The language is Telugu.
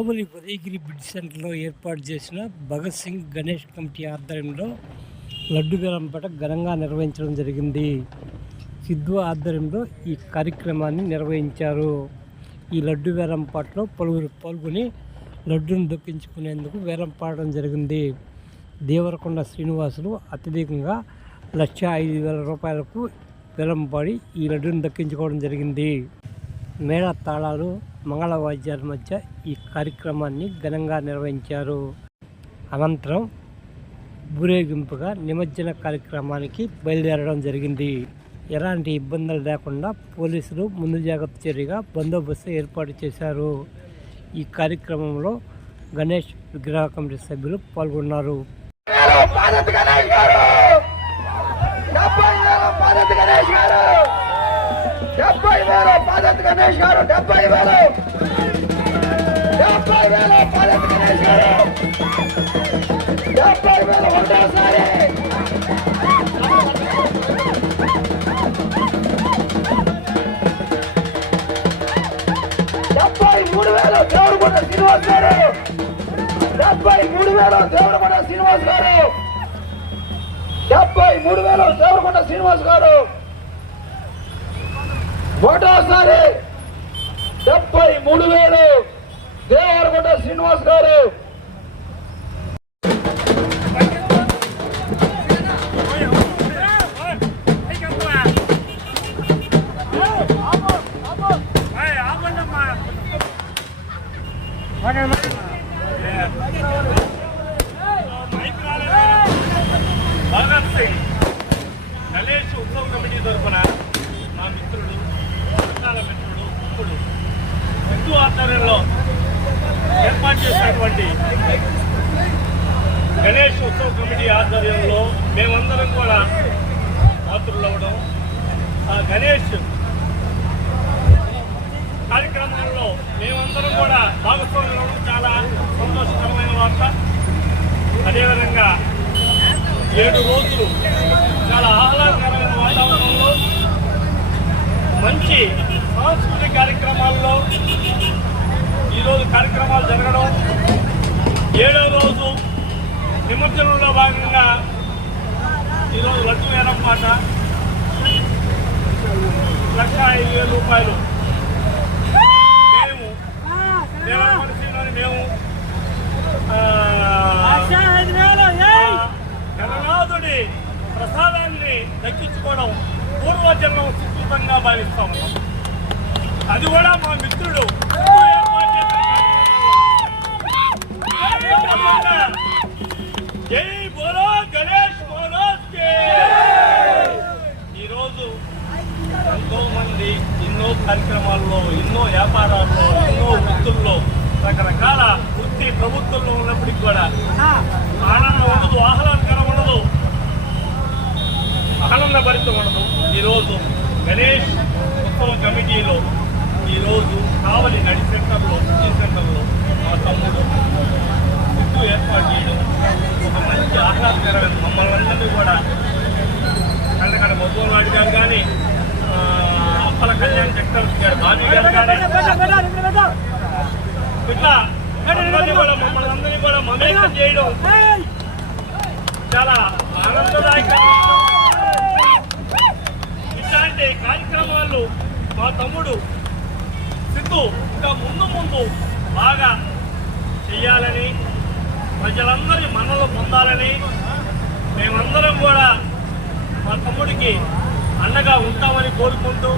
కావలి ఉదయగిరి బ్రిడ్జ్ సెంటర్లో ఏర్పాటు చేసిన భగత్ సింగ్ గణేష్ కమిటీ ఆధ్వర్యంలో లడ్డు వేలంపాట ఘనంగా నిర్వహించడం జరిగింది. సిద్ధు ఆధ్వర్యంలో ఈ కార్యక్రమాన్ని నిర్వహించారు. ఈ లడ్డు వేలంపాటలో పలువురు పాల్గొని లడ్డును దక్కించుకునేందుకు వేలంపాడడం జరిగింది. దేవరకొండ శ్రీనివాసులు అత్యధికంగా లక్ష ఐదు వేల రూపాయలకు వేలంపాడి ఈ లడ్డును దక్కించుకోవడం జరిగింది. మేళ తాళాలు మంగళవాద్యాల మధ్య ఈ కార్యక్రమాన్ని ఘనంగా నిర్వహించారు. అనంతరం ఊరేగింపుగా నిమజ్జన కార్యక్రమానికి బయలుదేరడం జరిగింది. ఎలాంటి ఇబ్బందులు లేకుండా పోలీసులు ముందు జాగ్రత్త చర్యగా బందోబస్తు ఏర్పాటు చేశారు. ఈ కార్యక్రమంలో గణేష్ విగ్రహ కమిటీ సభ్యులు పాల్గొన్నారు. గణేష్ గారు! డెబ్బై వేలు పాదత్ గణేష్ గారు డెబ్బై వేలు. డెబ్బై వేలు పాదత్ గణేష్ గారు. డెబ్బై వేలు ఒకటోసారి డెబ్బై మూడు వేలు దేవుడు కొండ శ్రీనివాస్ గారు. డెబ్బై మూడు వేలు దేవరకొండ శ్రీనివాస్ గారు. డెబ్బై మూడు వేలు దేవరకొండ శ్రీనివాస్ గారు. ఒకటోసారి డెబ్బై మూడు వేలు. దేవరకొండ శ్రీనివాస్ గారు. భగత్ సింగ్ గణేష్ ఉత్సవ కమిటీ తరఫున మా మిత్రుడు చిన్నాల మిత్రుడు ఇప్పుడు హిందూ ఆధ్వర్యంలో ఏర్పాటు గణేష్ ఉత్సవ కమిటీ ఆధ్వర్యంలో మేమందరం కూడా పాత్రలు అవ్వడం ఆ గణేష్ కార్యక్రమాల్లో మేమందరం కూడా భాగస్వామ్యం అవ్వడం చాలా సంతోషకరమైన వార్త. అదేవిధంగా ఏడు రోజులు చాలా ఆహ్లాదకరమైన వాతావరణంలో మంచి సాంస్కృతిక కార్యక్రమాల్లో ఈరోజు కార్యక్రమాలు జరగడం ఏడో రోజు నిమజ్జనంలో భాగంగా ఈరోజు లడ్డు వేలపాట లక్ష ఐదు వేల రూపాయలు. మేము మేము గణనాథుడి ప్రసాదాన్ని దక్కించుకోవడం పూర్వజన్మం సుకృతంగా భావిస్తాం అది కూడా మా మిత్రుడు కార్యక్రమాల్లో ఎన్నో వ్యాపారాల్లో ఎన్నో వృత్తుల్లో రకరకాల వృత్తి ప్రభుత్వంలో ఉన్నప్పటికి కూడా ఆనందం ఉండదు ఆహ్లాదకరం ఉండదు ఆనందభరితం ఉండదు. ఈరోజు గణేష్ ఉత్సవ కమిటీలో ఈరోజు కావలి నడి సెంటర్లో సిటీ సెంటర్లో మా తమ్ముడు సిద్ధు ఏర్పాటు చేయడం ఒక మంచి ఆహ్లాదకరమైన మమ్మల్ని అందరినీ కూడా ఇట్లా మమ్మల్ని అందరినీ కూడా మమేకం చేయడం చాలా ఆనందదాయకంగా ఇట్లాంటి కార్యక్రమాలు మా తమ్ముడు సిద్ధు ఇంకా ముందు ముందు బాగా చెయ్యాలని ప్రజలందరి మనలు పొందాలని మేమందరం కూడా మా తమ్ముడికి అండగా ఉంటామని కోరుకుంటూ